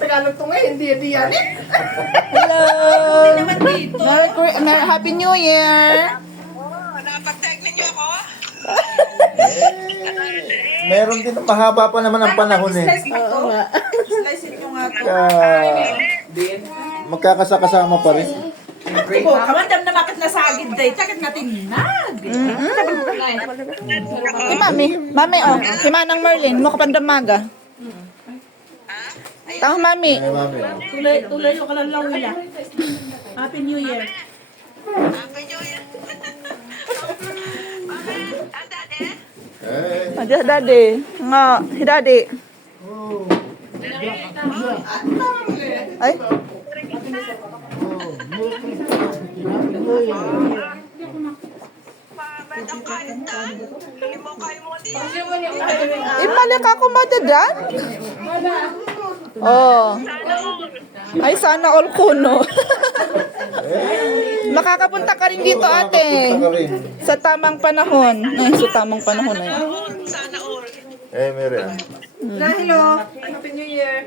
Tagalog to ngayon, hindi yan eh. Hello! Hindi naman dito. Happy New Year! Napag-tag ninyo ako? Meron din, mahaba pa naman ang panahon eh. Slice mo to. Slice nyo nga to. Magkakasakasama pa rin. Ako, kamandam na bakit nasagid day. Takit natin nag. Mami, oh. Si Manang Merlin, mo kapandamaga. Tama, Mami. Ay, mami. Oh. Tulay ko lang lang nila. Happy New Year. Happy New Year. Eh, Daddy. Nga, si Daddy. Ay. Ibalik ako madadan? Oh. Ay, sana all kuno. Makakapunta ka rin dito, ate. punta ka rin. Sa tamang panahon. Ay, sa tamang panahon na yan. Eh, meron. Hello. Happy New Year.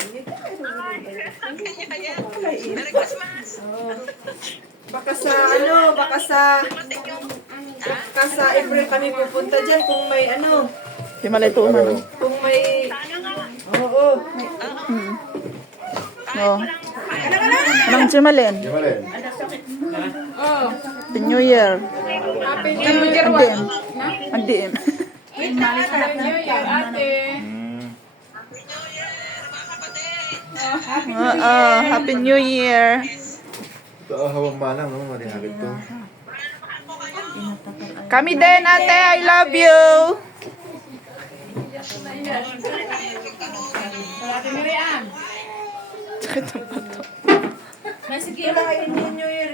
Baka sa April kami pupunta dyan kung may ano. Himalay to, mami. Kung may... Oo. Oh. Anong Jimalin? Di ba rin? Happy New Year. Happy New Year. Andiin. Happy New Year, ate. Happy New Year. Ito ang hawang manang, no? Marinagad to. Kami din, ate. I love you. May sige lang, New Year.